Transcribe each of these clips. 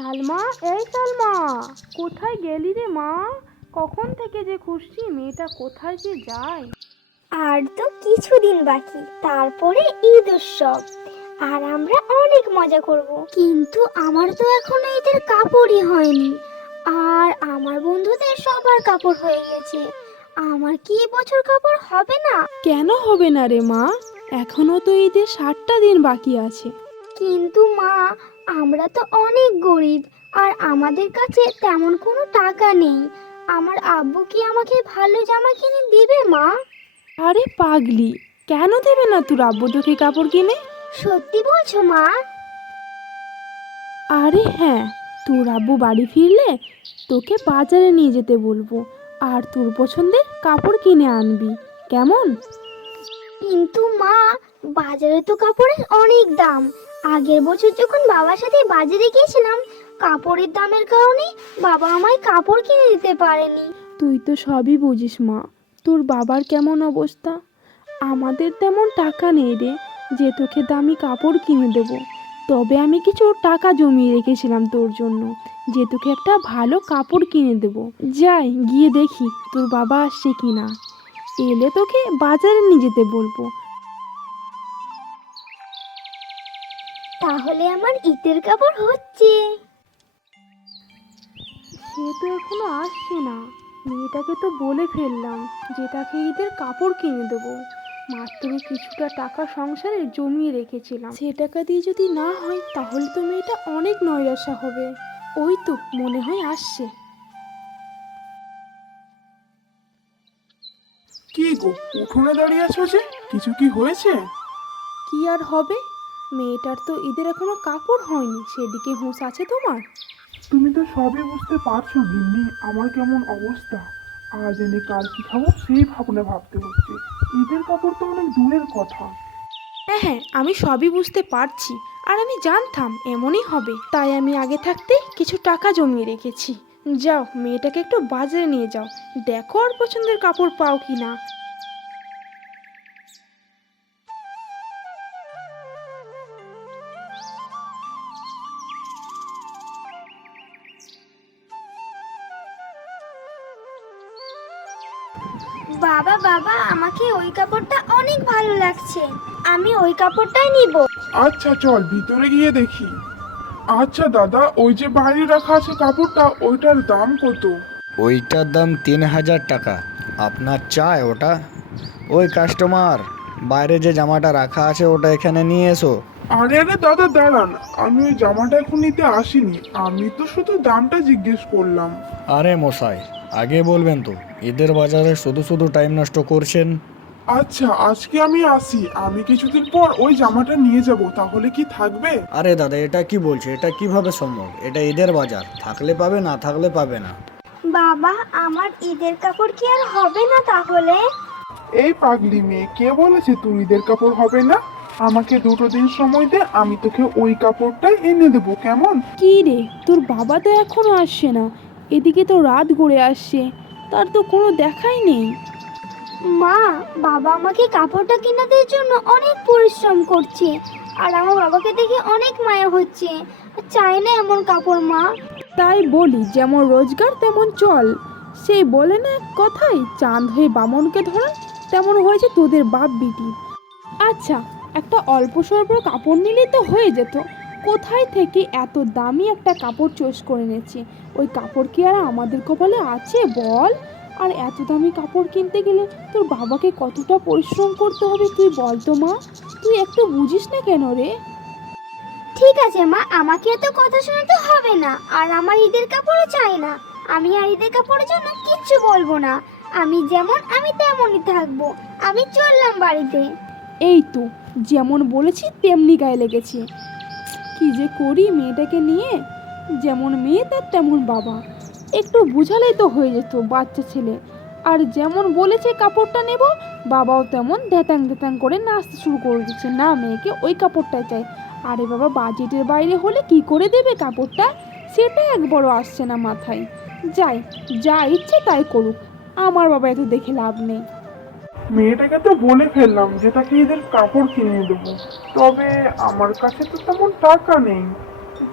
সালমা, এই সালমা, কোথায় গেলি রে মা? কখন থেকে যে খুঁজছি মেয়েটা কোথায় যে যায়। আর তো কিছুদিন বাকি, তারপরে ঈদ উৎসব, আর আমরা অনেক মজা করব। কিন্তু আমার তো এখনো ঈদের কাপড়ই হয়নি, আর আমার বন্ধুদের সবার কাপড় হয়ে গেছে। আমার কি এবছর কাপড় হবে না? কেন হবে না রে মা? এখনো তো ঈদের 7টা দিন বাকি আছে। কিন্তু মা, আমরা তো অনেক গরিব, আর আমাদের কাছে তেমন কোনো টাকা নেই। আমার আব্বু কি আমাকে ভালো জামা কিনে দিবে মা? আরে পাগলি, কেন দেবে না তোর আব্বু তোকে কাপড় কিনে? সত্যি বলছো মা? আরে হ্যাঁ, তোর আব্বু বাড়ি ফিরলে তোকে বাজারে নিয়ে যেতে বলবো, আর তোর পছন্দের কাপড় কিনে আনবি, কেমন? কিন্তু মা, বাজারে তো কাপড়ের অনেক দাম। আগের বছর যখন বাবার সাথে বাজারে গিয়েছিলাম, কাপড়ের দামের কারণে বাবা আমায় কাপড় কিনে দিতে পারেনি। তুই তো সবই বুঝিস মা, তোর বাবার কেমন অবস্থা। আমাদের তেমন টাকা নেই রে যে তোকে দামি কাপড় কিনে দেবো। তবে আমি কিছু টাকা জমিয়ে রেখেছিলাম তোর জন্য, যে তোকে একটা ভালো কাপড় কিনে দেবো। যাই গিয়ে দেখি তোর বাবা আসছে কি না, এলে তোকে বাজারে নিয়ে যেতে বলবো। তাহলে আমার ঈদের কাপড় হচ্ছে। সে তো এখনো আসছে না। মেয়েটাকে তো বলে ফেললাম যে তাকে ঈদের কাপড় কিনে দেবো। মাত্র কিছুটা টাকা সংসারে জমিয়ে রেখেছিলাম, সে টাকা দিয়ে যদি না হয় তাহলে তো মেয়েটা অনেক নৈরাশা হবে। ওই তো মনে হয় আসছে। কি গো, উঠোনে দাঁড়িয়ে আছো যে? কিছু কি হয়েছে? কি আর হবে, মেয়েটার তো ঈদের এখনো কাপড় হয়নি, সেদিকে হুঁশ আছে তোমার? তুমি তো সবই বুঝতে পারছো গিন্নি, আমার কেমন অবস্থা। আজ এনে কাল কি খাবো সেই ভাবনা ভাবতে হচ্ছে। ঈদের কাপড় তো অনেক দূরের কথা। হ্যাঁ হ্যাঁ, আমি সবই বুঝতে পারছি, আর আমি জানতাম এমনই হবে, তাই আমি আগে থাকতে কিছু টাকা জমিয়ে রেখেছি। যাও মেয়েটাকে একটু বাজারে নিয়ে যাও, দেখো আর পছন্দের কাপড় পাও কি না। বাবা বাবা, আমাকে ওই কাপড়টা অনেক ভালো লাগছে, আমি ওই কাপড়টাই নিব। আচ্ছা চল ভিতরে গিয়ে দেখি। আচ্ছা দাদা, ওই যে বাইরে রাখা আছে কাপড়টা, ওইটার দাম কত? ওইটার দাম 3000 টাকা। আপনার চাই ওটা? ওই কাস্টমার, বাইরে যে জামাটা রাখা আছে ওটা এখানে নিয়ে এসো। আরে আরে দাদা দাঁড়ান, আমি ওই জামাটা এখন নিতে আসিনি, আমি তো শুধু দামটা জিজ্ঞেস করলাম। আরে মশাই, আগে বলবেন তো, ঈদের বাজারে শুধু শুধু টাইম নষ্ট করছেন। আচ্ছা আজকে আমি আসি, আমি কিছুদিন পর ওই জামাটা নিয়ে যাব, তাহলে কি থাকবে? আরে দাদা, এটা কি বলছে? এটা কিভাবে সম্ভব? এটা ঈদের বাজার, থাকলে পাবে, না থাকলে পাবে না। বাবা, আমার ঈদের কাপড় কি আর হবে না তাহলে? এই পাগলি মেয়ে, কে বলেছে তুই ঈদের কাপড় হবে না? আমাকে 2 দিন সময় দে, আমি তোকে ওই কাপড়টাই এনে দেবো, কেমন? কি রে, তোর বাবা তো এখনো আসছে না, এদিকে তো রাত গড়ে আসছে, তার তো কোনো দেখাই নেই। মা, বাবা আমাকে কাপড়টা কিনে দেওয়ার জন্য অনেক পরিশ্রম করছে, আর আমার বাবাকে দেখে অনেক মায়া হচ্ছে। চাই না এমন কাপড় মা। তাই বলি, যেমন রোজগার তেমন চল। সেই বলে না এক কথাই, চাঁদ হয়ে বামনকে ধরা, তেমন হয়েছে তোদের বাপ বিটি। আচ্ছা, একটা অল্প স্বল্প কাপড় নিলেই তো হয়ে যেত, কোথায় থেকে এত দামি একটা কাপড় চয়েস করে নিয়েছি। ওই কাপড় কি আর আমাদের কপালে আছে বল? আর এত দামি কাপড় কিনতে গেলে তোর বাবাকে কতটা পরিশ্রম করতে হবে তুই বল তো মা, তুই একটু বুঝিস না কেন রে? ঠিক আছে মা, আমাকে এত কথা শোনাতে হবে না, আর আমার ঈদের কাপড়ও চাই না। আমি আর ঈদের কাপড়ের জন্য কিচ্ছু বলবো না। আমি যেমন আমি তেমনই থাকবো। আমি চললাম বাড়িতে। এই তো, যেমন বলেছি তেমনি গায়ে লেগেছে। কি যে করি মেয়েটাকে নিয়ে, যেমন মেয়ে তার তেমন বাবা, একটু বুঝালেই তো হয়ে যেত, বাচ্চা ছেলে। আর যেমন বলেছে কাপড়টা নেব, বাবাও তেমন ধ্যাতাং ধ্যাতাং করে নাচতে শুরু করে দিচ্ছে, না মেয়েকে ওই কাপড়টাই চাই। আরে বাবা, বাজেটের বাইরে হলে কি করে দেবে কাপড়টা, সেটা একবারও আসছে না মাথায়। যাই, যা ইচ্ছে তাই করুক, আমার বাবা এত দেখে লাভ নেই। মেয়েটাকে তো বলে ফেললাম যে তাকে ঈদের কাপড় কিনে দেবো, তবে আমার কাছে তো তেমন টাকা নেই।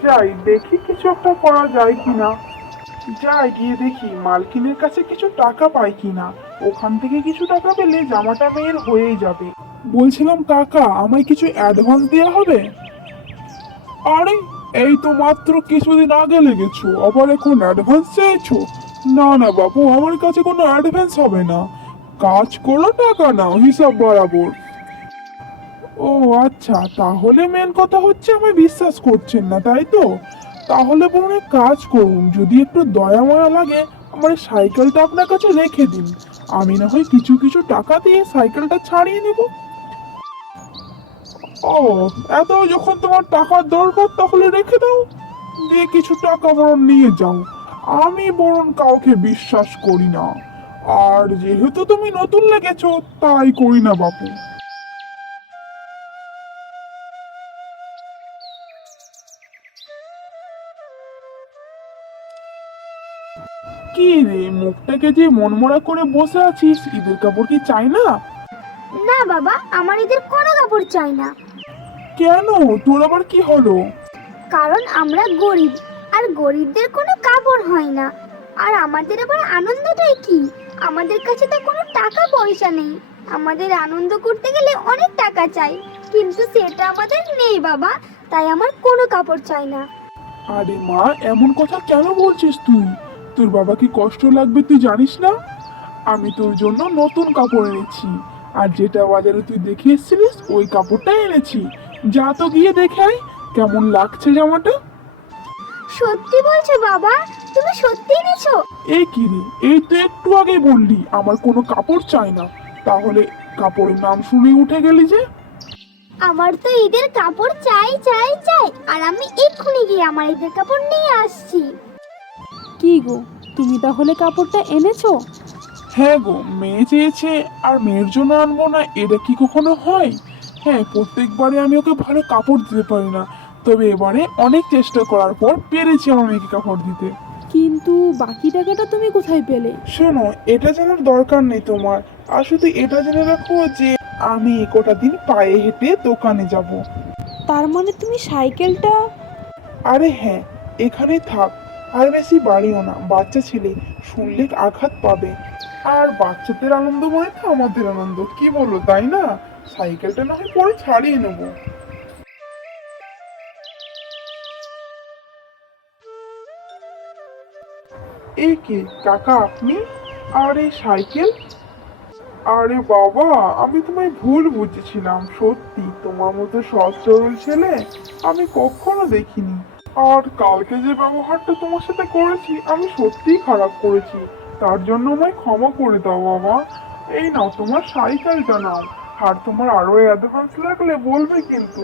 যাই দেখি কিছু একটা করা যায় কিনা। যাই গিয়ে দেখি মালকিনের কাছে কিছু টাকা পাই কিনা। ওখান থেকে কিছু টাকা পেলে জামাটা মেয়ের হয়েই যাবে। বলছিলাম কাকা, আমায় কিছু অ্যাডভান্স দেওয়া হবে? আরে, এই তো মাত্র কিছুদিন আগে লেগেছো, আবার এখন অ্যাডভান্স চাইছো? না না বাবু, আমার কাছে কোনো অ্যাডভান্স হবে না। কাজ করো, টাকা নাও হিসাব বরাবর। ও আচ্ছা, তাহলে মেন কথা হচ্ছে আমায় বিশ্বাস করছেন না, তাই তো? তাহলে বরং এক কাজ করুন, যদি একটু দয়া মায়া লাগে আমার এই সাইকেলটা আপনার কাছে রেখে দিন। আমি না হয় কিছু কিছু টাকা দিয়ে সাইকেলটা ছাড়িয়ে নেব। ও, এত যখন তোমার টাকার দরকার তাহলে রেখে দাও, দিয়ে কিছু টাকা বরং নিয়ে যাও। আমি বরং কাউকে বিশ্বাস করি না, আর যেহেতু তুমি নতুন লেগেছো তাই করি না বাপু। কি রে, মুখটাকে যে মনমরা করে বসে আছিস, ঈদের কাপড় কি চাই না? না বাবা, আমার এদের কোনো কাপড় চাই না। কেন, তোর আবার কি হলো? কারণ আমরা গরিব, আর গরিবদের কোনো কাপড় হয় না। আর আমাদের আবার আনন্দটাই কি? আমাদের কাছে তো কোনো টাকা পয়সা নেই। আমাদের আনন্দ করতে গেলে অনেক টাকা চাই, কিন্তু সেটা আমাদের নেই বাবা। তাই আমার কোনো কাপড় চাই না। আরে মা, এমন কথা কেন বলছিস তুই? তোর বাবা কি কষ্ট লাগবে তুই জানিস না? আমি তোর জন্য নতুন কাপড় এনেছি, আর যেটা বাজারে তুই দেখে এসেছিলিস ওই কাপড়টাই এনেছি। যা তো গিয়ে দেখে আয় কেমন লাগছে জামাটা। সত্যি বলছো বাবা? তুমি সত্যি এনেছো? এই কি রে, এই তো একটু আগে বললি আমার কোনো কাপড় চাই না, তাহলে কাপড়ের নাম শুনে উঠে গেলি যে? আমার তো ঈদের কাপড় চাই চাই চাই, আর আমি এক্ষুনি গিয়ে আমার ঈদের কাপড় নিয়ে আসছি। কি গো, তুমি তাহলে কাপড়টা এনেছো? হ্যাঁ গো, মেয়ে চেয়েছে আর মেয়ের জন্য আনবো না, এটা কি কখনো হয়? হ্যাঁ, প্রত্যেকবারে আমি ওকে ভালো কাপড় দিতে পারি না, তবে এবারে অনেক চেষ্টা করার পর পেরেছি আমার মেয়েকে কাপড় দিতে। কিন্তু বাকি টাকাটা তুমি কোথায় পেলে? শোনো, এটা জানার দরকার নেই তোমার। আর শুধু এটা জেনে রাখো যে আমি কটা দিন পায়ে হেঁটে দোকানে যাব। তার মানে তুমি সাইকেলটা... আরে হ্যাঁ, এখানেই থাক, আর বেশি বাড়িও না, বাচ্চা ছেলে, শুনলে আঘাত পাবে। আর বাচ্চাদের আনন্দ মানে তো আমাদের আনন্দ, কি বলো তাই না? সাইকেলটা না হয় পরে ছাড়িয়ে নেবো। এই কি কাকা আপনি? আর এই সাইকেল? আরে বাবা, আমি তোমায় ভুল বুঝেছিলাম, সত্যি তোমার মতো সৎ সরল ছেলে আমি কখনো দেখিনি। আর কালকে যে ব্যবহারটা তোমার সাথে করেছি আমি সত্যিই খারাপ করেছি, তার জন্য আমায় ক্ষমা করে দাও বাবা। এই নাও তোমার সাইকেলটা নাও, আর তোমার আরো অ্যাডভান্স লাগলে বলবে কিন্তু,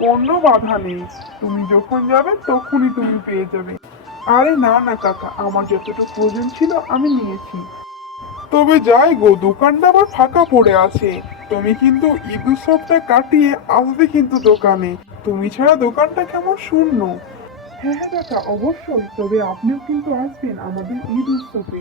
কোনো বাধা নেই। তুমি যখন যাবে তখনই তুমি পেয়ে যাবে। আরে না না কাকা, আমার যতটুকু প্রয়োজন ছিল আমি নিয়েছি। তবে যাই গো, দোকানটা আবার ফাঁকা পড়ে আছে। তুমি কিন্তু ঈদ উৎসবটা কাটিয়ে আসবে কিন্তু দোকানে, তুমি ছাড়া দোকানটা কেমন শূন্য। হ্যাঁ হ্যাঁ কাকা, অবশ্যই, তবে আপনিও কিন্তু আসবেন আমাদের ঈদ উৎসবে।